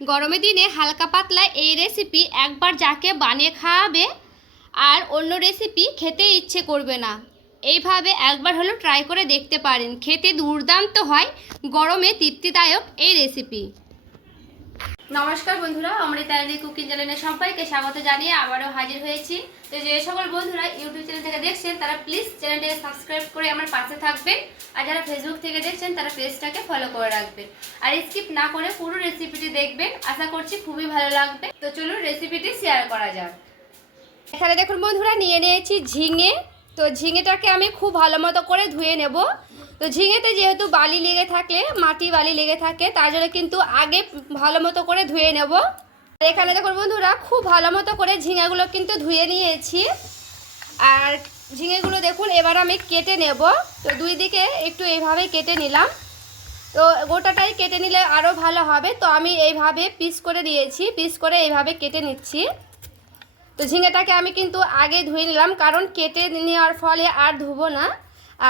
গরমের দিনে হালকা পাতলা এই রেসিপি একবার যাকে বানিয়ে খাওয়াবে আর অন্য রেসিপি খেতে ইচ্ছে করবে না। এইভাবে একবার হলো ট্রাই করে দেখতে পারেন, খেতে দুর্দান্ত হয়, গরমে তৃপ্তিদায়ক এই রেসিপি। নমস্কার বন্ধুরা, অমৃতা কুকিং চ্যানেলে সবাইকে স্বাগত জানিয়ে আবারও হাজির হয়েছি। তো যে সকল বন্ধুরা ইউটিউব চ্যানেল থেকে দেখছেন তারা প্লিজ চ্যানেলটাকে সাবস্ক্রাইব করে আমার পাশে থাকবেন, আর যারা ফেসবুক থেকে দেখছেন তারা পেজটাকে ফলো করে রাখবেন, আর স্কিপ না করে পুরো রেসিপিটি দেখবেন। আশা করছি খুবই ভালো লাগবে। তো চলুন রেসিপিটি শেয়ার করা যাক। এখানে দেখুন বন্ধুরা, নিয়ে নিয়েছি ঝিঙে। তো ঝিঙেটাকে আমি খুব ভালো মতো করে ধুয়ে নেব। তো ঝিঙেতে যেহেতু বালি লেগে থাকে, মাটি বালি লেগে থাকে, তার জন্য কিন্তু আগে ভালো মতো করে ধুয়ে নেব। এখানে দেখুন বন্ধুরা, খুব ভালো মতো করে ঝিঙেগুলো কিন্তু ধুয়ে নিয়েছি। আর ঝিঙেগুলো দেখুন এবার আমি কেটে নেব। তো দুই দিকে একটু এইভাবে কেটে নিলাম। তো গোটাটাই কেটে নিলে আরও ভালো হবে। তো আমি এইভাবে পিস করে নিয়েছি, পিস করে এইভাবে কেটে নিচ্ছি। তো ঝিঙেটাকে আমি কিন্তু আগে ধুয়ে নিলাম, কারণ কেটে নেওয়ার ফলে আর ধুবো না।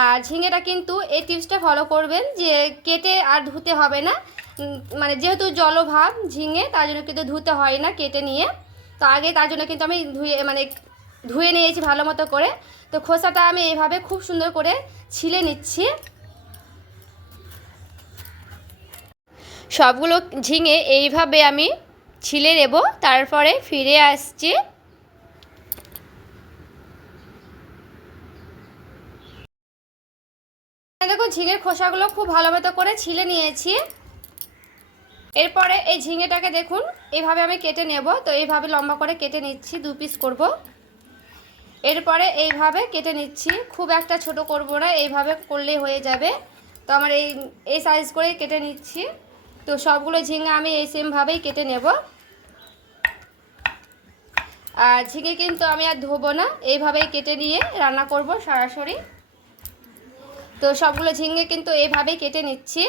আর ঝিঙেটা কিন্তু এই টিপসটা ফলো করবেন যে কেটে আর ধুতে হবে না, মানে যেহেতু জলভাব ঝিঙে, তার জন্য কিন্তু ধুতে হয় না কেটে নিয়ে। তো আগে তার জন্য কিন্তু আমি ধুয়ে নিয়েছি ভালো মতো করে। তো খোসাটা আমি এইভাবে খুব সুন্দর করে ছিলে নিচ্ছি। সবগুলো ঝিঙে এইভাবে আমি ছিলে নেব, তারপরে ফিরে আসছি। দেখো ঝিঙের খোসাগুলো খুব ভালো মতো করে ছিলে নিয়েছি। এরপরে এই ঝিঙেটাকে দেখুন এইভাবে আমি কেটে নেব। তো এইভাবে লম্বা করে কেটে নিচ্ছি, 2 পিস করব। এরপরে এইভাবে কেটে নিচ্ছি, খুব একটা ছোট করব না, এইভাবে করলেই হয়ে যাবে। তো আমার এই সাইজ করে কেটে নিচ্ছি। তো সবগুলো ঝিঙে আমি এই সেমভাবেই কেটে নেব। আর ঝিঙে কিন্তু আমি আর ধোবো না, এইভাবেই কেটে নিয়ে রান্না করব সরাসরি। তো সবগুলো ঝিঙে কিন্তু এইভাবেই কেটে নিচ্ছি।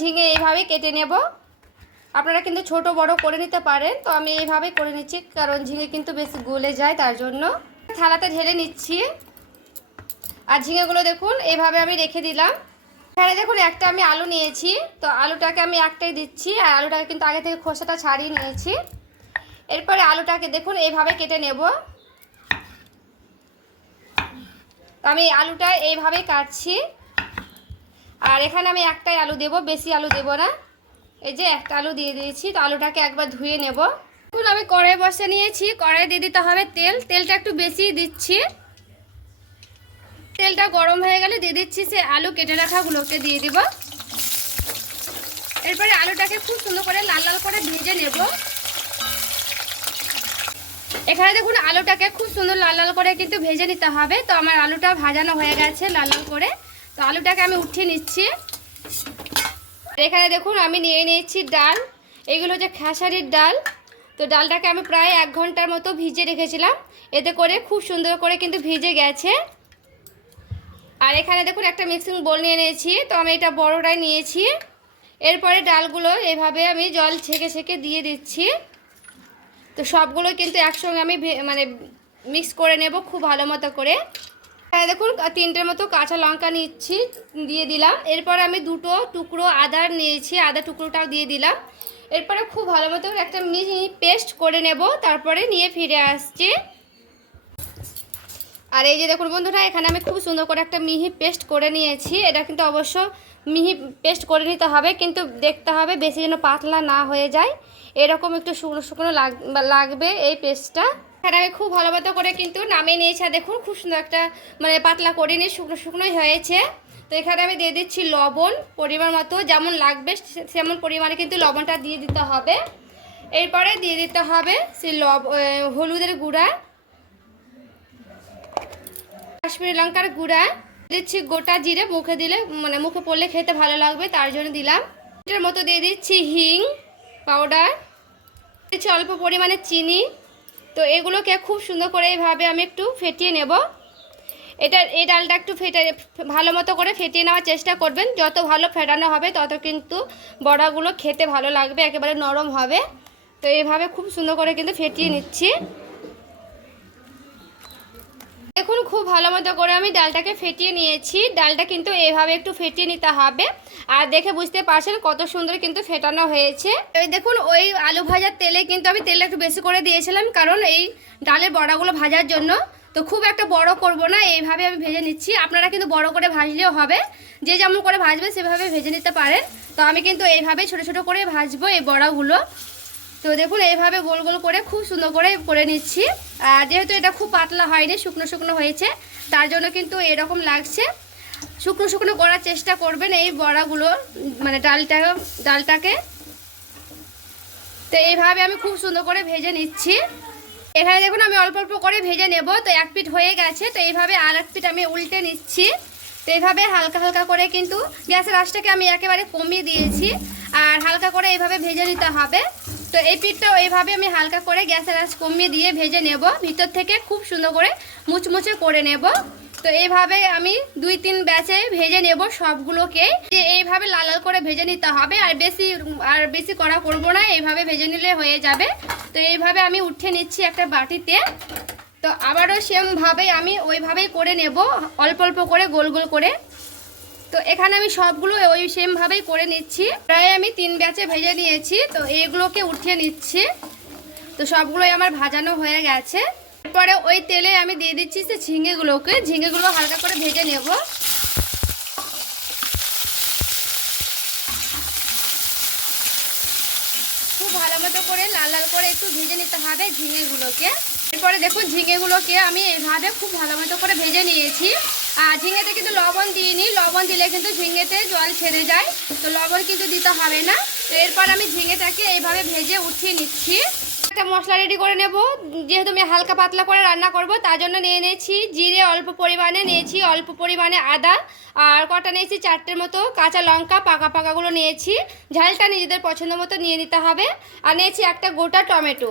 ঝিঙে এইভাবেই কেটে নেব। আপনারা কিন্তু ছোট বড় করে নিতে পারেন। তো আমি এইভাবেই করে নিচ্ছি, কারণ ঝিঙে কিন্তু বেশি গলে যায়, তার জন্য। থালাতে ঢেলে নিচ্ছি। আর ঝিঙেগুলো দেখুন এইভাবে আমি রেখে দিলাম। এখানে দেখুন একটা আমি আলু নিয়েছি। তো আলুটাকে আমি একটাই দিচ্ছি, আর আলুটাকে কিন্তু আগে থেকে খোসাটা ছাড়িয়ে নিয়েছি। এরপরে আলুটাকে দেখুন এইভাবে কেটে নেব। তো আমি আলুটা এইভাবেই কাটছি। আর এখানে আমি একটাই আলু দেব, বেশি আলু দেব না। এই যে একটা আলু দিয়ে দিয়েছি। তো আলুটাকে একবার ধুয়ে নেব। এখন আমি কড়াই বসে নিয়েছি, কড়াই দিয়ে দিতে হবে তেল। তেলটা একটু বেশি দিচ্ছি। তেলটা গরম হয়ে গেলে দিয়ে দিচ্ছি সে আলু কেটে রাখাগুলোকে দিয়ে দিব। এরপরে আলুটাকে খুব সুন্দর করে লাল লাল করে ভেজে নেব। এখানে দেখুন আলুটাকে খুব সুন্দর লাল লাল করে কিন্তু ভেজে নিতে হবে। তো আমার আলুটা ভাজানো হয়ে গেছে লাল লাল করে। তো আলুটাকে আমি উঠিয়ে নিচ্ছি। এখানে দেখুন আমি নিয়ে নিয়েছি ডাল। এগুলো হচ্ছে খেসারির ডাল। তো ডালটাকে আমি প্রায় 1 ঘন্টার মতো ভিজে রেখেছিলাম, এতে করে খুব সুন্দর করে কিন্তু ভিজে গেছে। আর এখানে দেখুন একটা মিক্সিং বোল নিয়ে নিয়েছি। তো আমি এটা বড়টাই নিয়েছি। এরপরে ডালগুলো এভাবে আমি জল ছেঁকে ছেঁকে দিয়ে দিচ্ছি। তো সবগুলো কিন্তু একসঙ্গে আমি মিক্স করে নেব খুব ভালো মতো করে। দেখুন 3টের মতো কাঁচা লঙ্কা নিচ্ছি, দিয়ে দিলাম। এরপর আমি 2টো টুকরো আদা নিয়েছি, আদা টুকরোটাও দিয়ে দিলাম। এরপরে খুব ভালো মতো একটা মিহি পেস্ট করে নেব, তারপরে নিয়ে ফিরে আসছি। আর এই যে দেখুন বন্ধুরা, এখানে আমি খুব সুন্দর করে একটা মিহি পেস্ট করে নিয়েছি। এটা কিন্তু অবশ্য মিহি পেস্ট করে নিতে হবে, কিন্তু দেখতে হবে বেশি যেন পাতলা না হয়ে যায়। এরকম একটু শুকনো শুকনো লাগবে এই পেস্টটা। এখানে আমি খুব ভালো মতো করে কিন্তু নামিয়ে নিয়েছি। আর দেখুন খুব সুন্দর একটা পাতলা করে নিয়ে শুকনো শুকনোই হয়েছে। তো এখানে আমি দিয়ে দিচ্ছি লবণ পরিমাণ মতো, যেমন লাগবে সেমন পরিমাণে কিন্তু লবণটা দিয়ে দিতে হবে। এরপরে দিয়ে দিতে হবে সেই হলুদের গুঁড়া, কাশ্মীরি লঙ্কার গুঁড়া দিচ্ছি, গোটা জিরে মুখে দিলে মুখে পড়লে খেতে ভালো লাগবে, তার জন্য দিলাম। এটার মতো দিয়ে দিচ্ছি হিং পাউডার, দিচ্ছি অল্প পরিমাণে চিনি। তো এগুলোকে খুব সুন্দর করে এইভাবে আমি একটু ফেটিয়ে নেব। এই ডালটা একটু ভালো মতো করে ফেটিয়ে নেওয়ার চেষ্টা করবেন। যত ভালো ফেটানো হবে তত কিন্তু বড়াগুলো খেতে ভালো লাগবে, একেবারে নরম হবে। তো এইভাবে খুব সুন্দর করে কিন্তু ফেটিয়ে নিচ্ছি। দেখুন খুব ভালো মতো করে আমি ডালটাকে ফেটিয়ে নিয়েছি। ডালটা কিন্তু এভাবে একটু ফেটিয়ে নিতে হবে। আর দেখে বুঝতে পারছেন কত সুন্দর কিন্তু ফেটানো হয়েছে। এই দেখুন ওই আলু ভাজার তেলে কিন্তু আমি তেলটা একটু বেশি করে দিয়েছিলাম, কারণ এই ডালের বড়াগুলো ভাজার জন্য। তো খুব একটা বড় করব না, এইভাবে আমি ভেজে নিচ্ছি। আপনারা কিন্তু বড় করে ভাজলেও হবে, যে যেমন করে ভাজবে সেভাবে ভেজে নিতে পারেন। তো আমি কিন্তু এইভাবে ছোট ছোট করে ভাজবো এই বড়াগুলো। তো দেখুন এইভাবে গোল গোল করে খুব সুন্দর করে নিচ্ছি। আর যেহেতু এটা খুব পাতলা হয়নি, শুকনো শুকনো হয়েছে, তার জন্য কিন্তু এরকম লাগছে। শুকনো শুকনো করার চেষ্টা করবেন এই বড়াগুলো, মানে ডালটাকে। তো এইভাবে আমি খুব সুন্দর করে ভেজে নিচ্ছি। এখানে দেখুন আমি অল্প অল্প করে ভেজে নেব। তো এক পিঠ হয়ে গেছে, তো এইভাবে আর এক পিঠ আমি উল্টে নিচ্ছি। তো এইভাবে হালকা হালকা করে কিন্তু গ্যাসের আঁচটাকে আমি একেবারে কমিয়ে দিয়েছি। আর হালকা করে এইভাবে ভেজে নিতে হবে। তো এই পিঠটাও এইভাবে আমি হালকা করে গ্যাসের আঁচ কমিয়ে দিয়ে ভেজে নেব, ভিতর থেকে খুব সুন্দর করে মুচমুচে করে নেব। তো এইভাবে আমি 2-3 ব্যাচে ভেজে নেব সবগুলোকে। যে এইভাবে লাল লাল করে ভেজে নিতে হবে, আর বেশি কড়া করব না, এইভাবে ভেজে নিলে হয়ে যাবে। তো এইভাবে আমি উঠিয়ে নিচ্ছি একটা বাটিতে। তো আবারও সেমভাবে আমি ওইভাবেই করে নেব, অল্প অল্প করে গোল গোল করে। তো এখানে আমি সবগুলো ওই সেমভাবেই করে নিচ্ছি। প্রায় আমি 3 ব্যাচে ভেজে নিয়েছি। তো এইগুলোকে উঠিয়ে নিচ্ছি। তো সবগুলোই আমার ভাজানো হয়ে গেছে। এরপরে ওই তেলে আমি দিয়ে দিচ্ছি সে ঝিঙেগুলো হালকা করে ভেজে নেব। খুব ভালো মতো করে লাল লাল করে একটু ভেজে নিতে হবে ঝিঙেগুলোকে। এরপরে দেখুন ঝিঙেগুলোকে আমি এইভাবে খুব ভালো মতো করে ভেজে নিয়েছি। আর ঝিঙেতে কিন্তু লবণ দিইনি, লবণ দিলে কিন্তু ঝিঙেতে জল ছেড়ে যায়, তো লবণ কিন্তু দিতে হবে না। তো এরপর আমি ঝিঙেটাকে এইভাবে ভেজে উঠিয়ে নিচ্ছি। একটা মশলা রেডি করে নেব, যেহেতু আমি হালকা পাতলা করে রান্না করব, তার জন্য নিয়ে নিয়েছি জিরে অল্প পরিমাণে, নিয়েছি অল্প পরিমাণে আদা, আর কটা নিয়েছি 4টের মতো কাঁচা লঙ্কা, পাকা পাকাগুলো নিয়েছি। ঝালটা নিজেদের পছন্দ মতো নিয়ে নিতে হবে। আর নিয়েছি একটা গোটা টমেটো।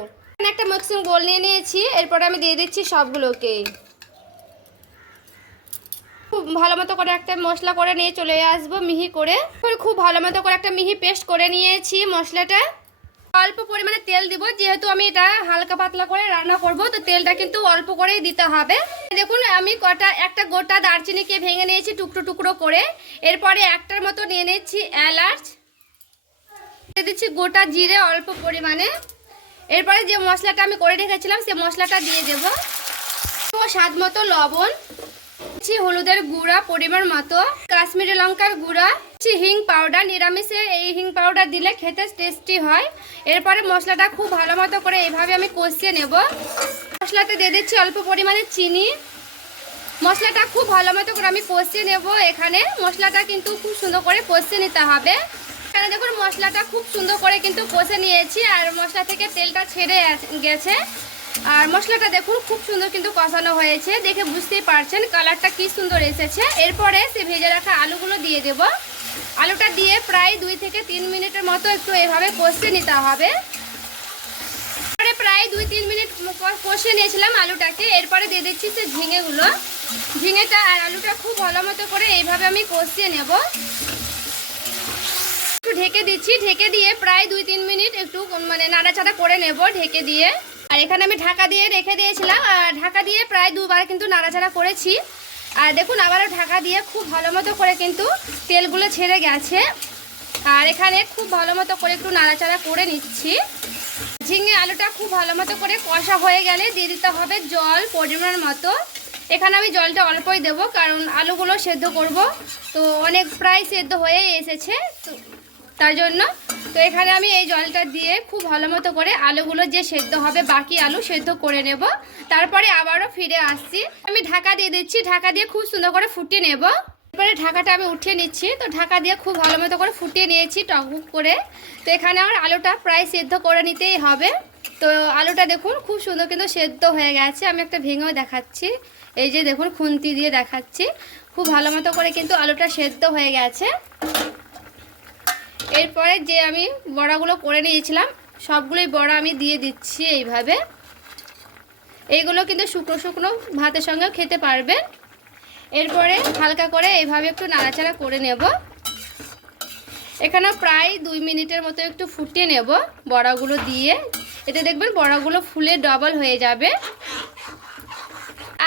একটা মিক্সিং বোল নিয়ে নিয়েছি। এরপরে আমি দিয়ে দিচ্ছি সবগুলোকে। খুব ভালো মতো করে একটা মশলা করে নিয়ে চলে আসবো মিহি করে। খুব ভালো মতো করে একটা মিহি পেস্ট করে নিয়েছি মশলাটা। অল্প পরিমাণে তেল দিব, যেহেতু আমি এটা হালকা পাতলা করে রান্না করব, তো তেলটা কিন্তু অল্প করেই দিতে হবে। দেখুন আমি একটা গোটা দারচিনিকে ভেঙে নিয়েছি টুকরো টুকরো করে। এরপরে একটার মতো নিয়ে নিচ্ছি এলাচ, দিয়ে দিচ্ছি গোটা জিরে অল্প পরিমাণে। এরপরে যে মশলাটা আমি করে রেখেছিলাম সে মশলাটা দিয়ে দেব। স্বাদ মতো লবণ, হলুদের গুঁড়া পরিমাণ মতো, কাশ্মীরি লঙ্কার গুঁড়া, হিং পাউডার। নিরামিষে এই হিং পাউডার দিলে খেতে টেস্টি হয়। এরপরে মশলাটা খুব ভালো মতো করে এইভাবে আমি কষিয়ে নেব। মশলাতে দিয়ে দিচ্ছি অল্প পরিমাণে চিনি। মশলাটা খুব ভালো মতো করে আমি কষিয়ে নেব। এখানে মশলাটা কিন্তু খুব সুন্দর করে কষিয়ে নিতে হবে। এখানে দেখুন মশলাটা খুব সুন্দর করে কিন্তু কষে নিয়েছি, আর মশলা থেকে তেলটা ছেড়ে গেছে। আর মশলাটা দেখুন খুব সুন্দর কিন্তু কষানো হয়েছে, দেখে বুঝতেই পারছেন কালারটা কি সুন্দর এসেছে। এরপরে সে ভেজে রাখা আলুগুলো দিয়ে দেব। আলুটা দিয়ে প্রায় 2 থেকে 3 মিনিটের মতো একটু এভাবে কষিয়ে নিতে হবে। প্রায় 2-3 মিনিট কষিয়ে নিয়েছিলাম আলুটাকে। এরপরে দিয়ে দিচ্ছি সে ঝিঙেটা আর আলুটা খুব ভালো মতো করে এইভাবে আমি কষিয়ে নেব। একটু ঢেকে দিচ্ছি, ঢেকে দিয়ে প্রায় 2-3 মিনিট একটু নাড়াচাড়া করে নেব ঢেকে দিয়ে। আর এখানে আমি ঢাকা দিয়ে রেখে দিয়েছিলাম, আর ঢাকা দিয়ে প্রায় 2 বার কিন্তু নাড়াচাড়া করেছি। আর দেখুন আবারও ঢাকা দিয়ে খুব ভালো মতো করে কিন্তু তেলগুলো ছেড়ে গেছে। আর এখানে খুব ভালো মতো করে একটু নাড়াচাড়া করে নিচ্ছি। ঝিঙে আলুটা খুব ভালো মতো করে কষা হয়ে গেলে দিয়ে দিতে হবে জল পরিমাণ মতো। এখানে আমি জলটা অল্পই দেবো, কারণ আলুগুলো সেদ্ধ করব, তো অনেক প্রায় সেদ্ধ হয়ে এসেছে, তো তার জন্য। তো এখানে আমি এই জলটা দিয়ে খুব ভালো মতো করে আলুগুলো যে সেদ্ধ হবে বাকি আলু সেদ্ধ করে নেব। তারপরে আবারও ফিরে আসছি। আমি ঢাকা দিয়ে দিচ্ছি, ঢাকা দিয়ে খুব সুন্দর করে ফুটিয়ে নেব। এরপরে ঢাকাটা আমি উঠিয়ে নিচ্ছি। তো ঢাকা দিয়ে খুব ভালো মতো করে ফুটিয়ে নিয়েছি টকবুক করে। তো এখানে আমার আলুটা প্রায় সেদ্ধ করে নিতেই হবে। তো আলুটা দেখুন খুব সুন্দর কিন্তু সেদ্ধ হয়ে গেছে। আমি একটা ভেঙেও দেখাচ্ছি, এই যে দেখুন খুন্তি দিয়ে দেখাচ্ছি। খুব ভালো মতো করে কিন্তু আলুটা সেদ্ধ হয়ে গেছে। এরপরে যে আমি বড়াগুলো করে নিয়েছিলাম সবগুলোই বড়া আমি দিয়ে দিচ্ছি এইভাবে। এইগুলো কিন্তু শুকনো শুকনো ভাতের সঙ্গেও খেতে পারবেন। এরপরে হালকা করে এইভাবে একটু নাড়াচাড়া করে নেব। এখানেও প্রায় 2 মিনিটের মতো একটু ফুটিয়ে নেব বড়াগুলো দিয়ে। এতে দেখবেন বড়াগুলো ফুলে ডবল হয়ে যাবে।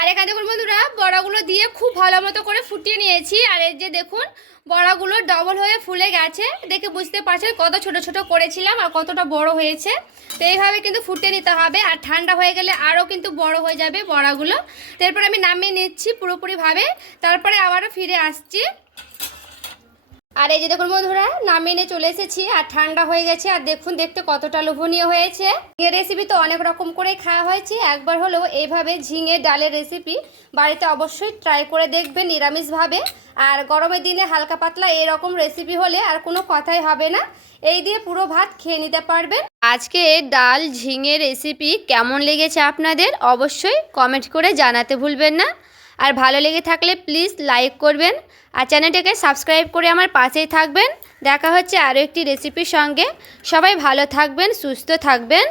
আর এখানে দেখুন বন্ধুরা বড়াগুলো দিয়ে খুব ভালো মতো করে ফুটিয়ে নিয়েছি। আর এই যে দেখুন বড়াগুলো ডবল হয়ে ফুলে গেছে, দেখে বুঝতে পারছেন কত ছোট ছোট করেছিলাম আর কতটা বড় হয়েছে। তো এইভাবে কিন্তু ফুটিয়ে নিতে হবে, আর ঠান্ডা হয়ে গেলে আরও কিন্তু বড় হয়ে যাবে বড়াগুলো। তারপর আমি নামিয়ে নিচ্ছি পুরোপুরিভাবে, তারপরে আবারও ফিরে আসছি। আর এই যে দেখুন বন্ধুরা নামিয়ে নিয়ে চলে এসেছি, আর ঠান্ডা হয়ে গেছে। আর দেখুন দেখতে কতটা লোভনীয় হয়েছে। ঝিঙের রেসিপি তো অনেক রকম করে খাওয়া হয়েছে, একবার হলেও এইভাবে ঝিঙের ডালের রেসিপি বাড়িতে অবশ্যই ট্রাই করে দেখবেন নিরামিষভাবে। আর গরমের দিনে হালকা পাতলা এরকম রেসিপি হলে আর কোনো কথাই হবে না, এই দিয়ে পুরো ভাত খেয়ে নিতে পারবেন। আজকে ডাল ঝিঙে রেসিপি কেমন লেগেছে আপনাদের অবশ্যই কমেন্ট করে জানাতে ভুলবেন না। আর ভালো লেগে থাকলে প্লিজ লাইক করবেন, আর চ্যানেলটাকে সাবস্ক্রাইব করে আমার পাশেই থাকবেন। দেখা হচ্ছে আরও একটি রেসিপির সঙ্গে। সবাই ভালো থাকবেন, সুস্থ থাকবেন।